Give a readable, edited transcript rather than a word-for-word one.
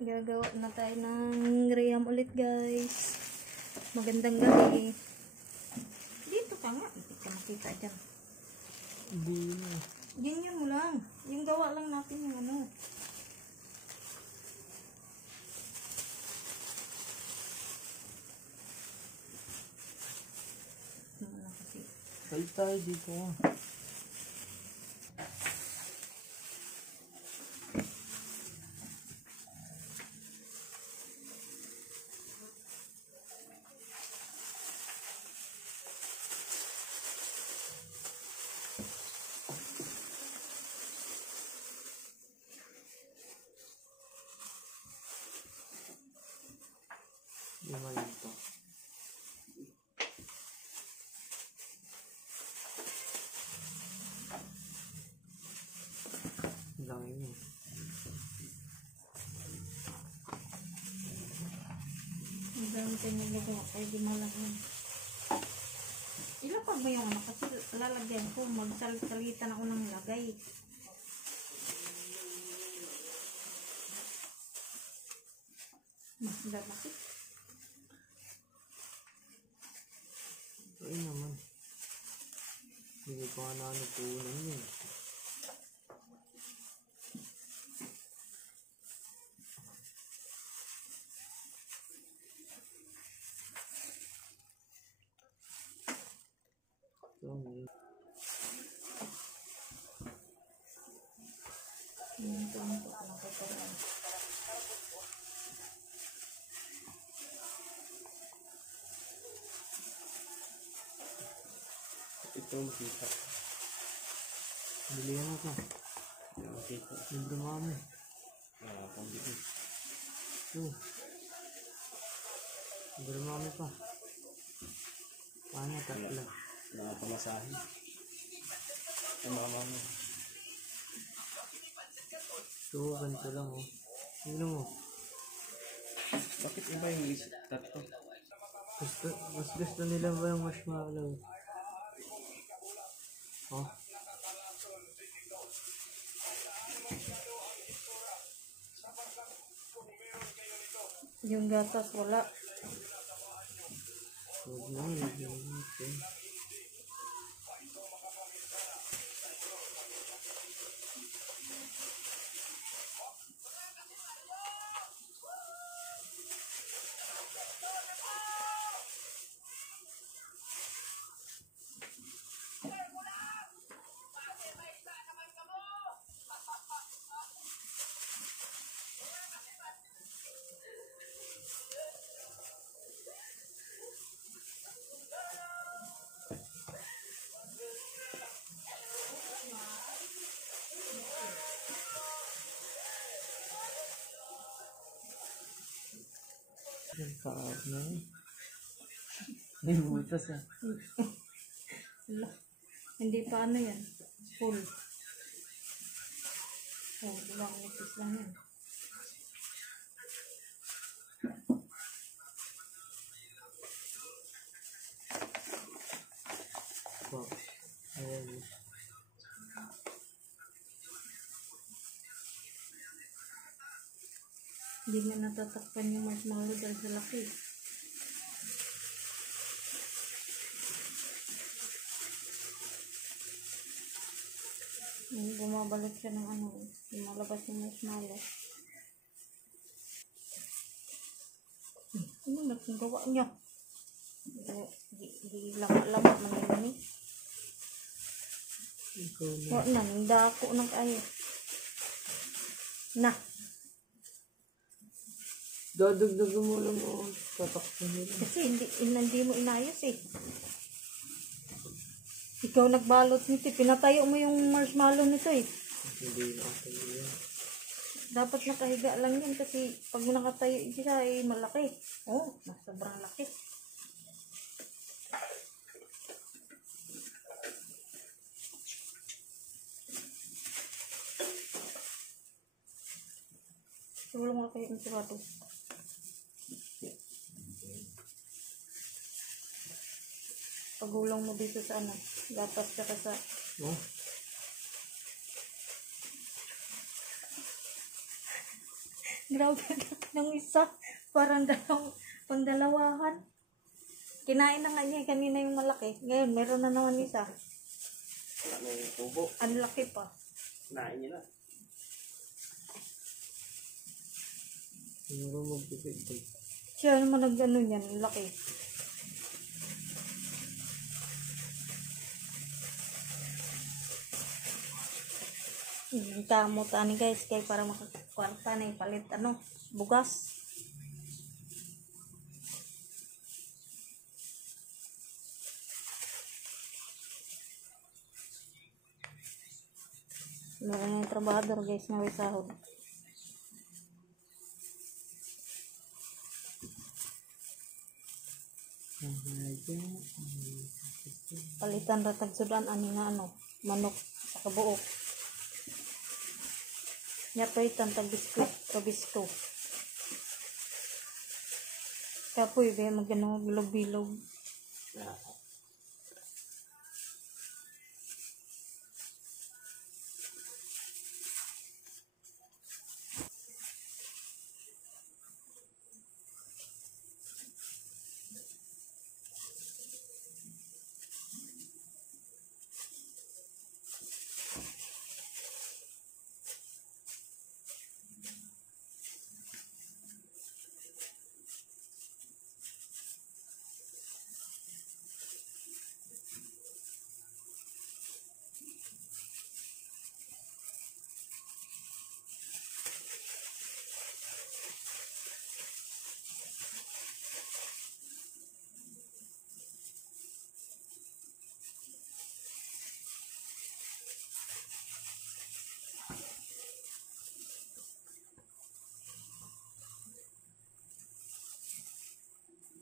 Gagawa na tayo ng graham ulit, guys. Magandang gabi. Dito ka nga. Hindi ka makita dyan. Hindi na. Ganyan mo lang. Yung gawa lang natin yung ano. Balik tayo dito. Lima lang ito. Lang yun. Ang dami tayo nilagawa. Kaya di mo lang yun. Ilapag ba yung ano? Kasi lalagyan ko. Magsalit-salitan ako ng lagay. Mas lalaki. Ay naman. Hindi ko nga nanupunan yun. Ito makita. Bilihan mo ito. Makita. Libre mami. Pambili. Ito. Libre mami pa. Paano tatlo? Nakapamasahin. Ay mama mo. Ito, ganito lang oh. Ano mo? Bakit iba yung tatlo? Mas gusto nila ba yung marshmallow? Oh. Yung gatas wala. Huwag na, lagyan ito. Yung kaab na yun. May butas ah. Hindi pa ano yan. Full. Oh, ibang nipis lang yan. Wow. Ayan. Hindi na natatakpan yung marshmallow dahil sa laki. Yung bumabalik siya ng ano, lumalabas yung marshmallow. Ano na kung gawa niya? Di lama-lama man yun eh. Wala na, nang dako ng kayo. Na. Dadagdag mo lang o tatakpan nila. Kasi hindi mo inayos eh. Ikaw nagbalot nito eh. Pinatayo mo yung marshmallow nito eh. Hindi na ako yan. Dapat nakahiga lang yan kasi pag nakatayo siya ay malaki. Oh, mas sobrang laki. Tulong nga kayo ng sirato. Pagulong mo dito sa ano, gatas tsaka sa... Oh? Grabe ng isa. Parang pandalawahan. Kinain na nga niya kanina yung malaki. Ngayon, meron na naman isa. Wala na yung tubo. Ang laki pa. Kinain niya na. Siguro magpipit. Siya naman nag-ano niyan. Ang laki. Kamot ani guys. Kaya para makakwarta na ipalit. Bugas. Meron yung trabahador guys na may sahod. Palitan ratag sudan ani nga manok sa kabuok. Nya palitan tag biskuit kabisko. Kapoy be magano bilog-bilog.